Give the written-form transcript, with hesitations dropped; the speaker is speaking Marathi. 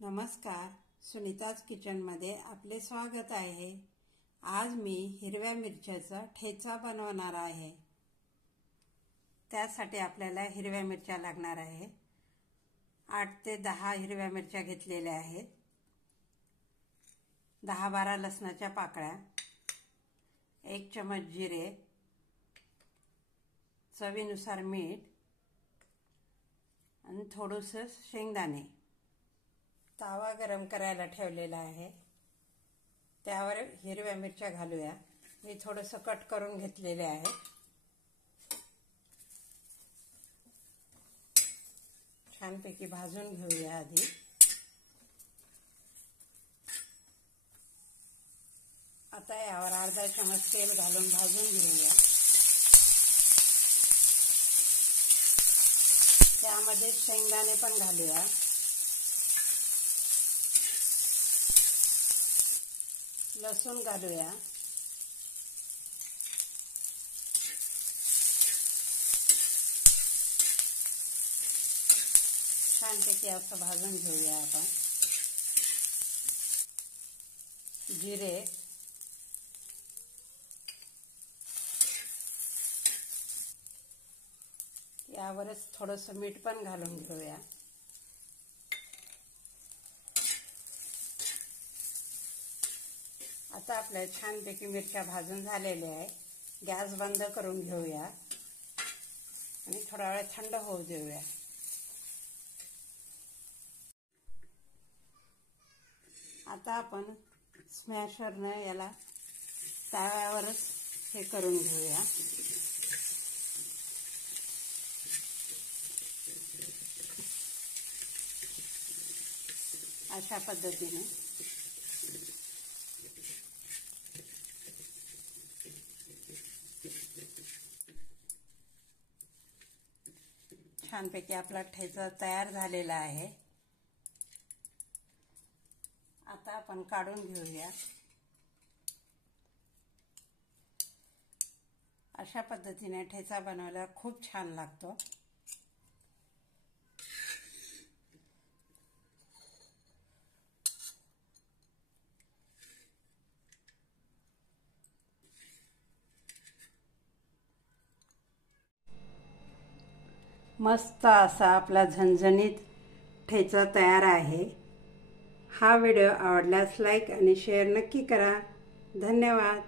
नमस्कार, सुनीताज किचनमध्ये आपले स्वागत आहे। आज मी हिरव्या मिरच्याचा ठेचा बनवणार आहे। त्यासाठी आपल्याला हिरव्या मिरच्या लागणार आहे। 8 ते 10 हिरव्या मिरच्या घेतलेल्या आहेत। 10-12 लसणाच्या पाकळ्या, 1 चमच जिरे, चवीनुसार मीठ आणि थोडेसे शेंगदाणे। तवा गरम करायला ठेवलेला आहे। त्यावर हिरव्या मिरच्या घालूया। मी थोडंसं कट करून घेतलेले आहे। छानपैकी भाजून घेऊया आधी। आता यावर अर्धा चमच तेल घालून भाजून घेऊया। त्यामध्ये शेंगदाणे पण घालूया। लसूण घालूया। छानपैकी असं भाजून घेऊया आपण। जिरे, यावरच थोडंसं मीठ पण घालून घेऊया। आता आपल्या छानपैकी मिरच्या भाजून झालेल्या आहे। गॅस बंद करून घेऊया आणि थोडा वेळ थंड होऊ देऊया। आता आपण स्मॅशरने याला तव्यावरच हे करून घेऊया। अशा पद्धतीने छानपैकी आपला ठेचा तयार झालेला आहे। आता आपण काढून घेऊया। अशा पद्धतीने ठेचा बनवायला खूप छान लागतो। मस्त असा आपला झणझणीत ठेचा तयार आहे। हा व्हिडिओ आवडल्यास लाईक आणि शेअर नक्की करा। धन्यवाद।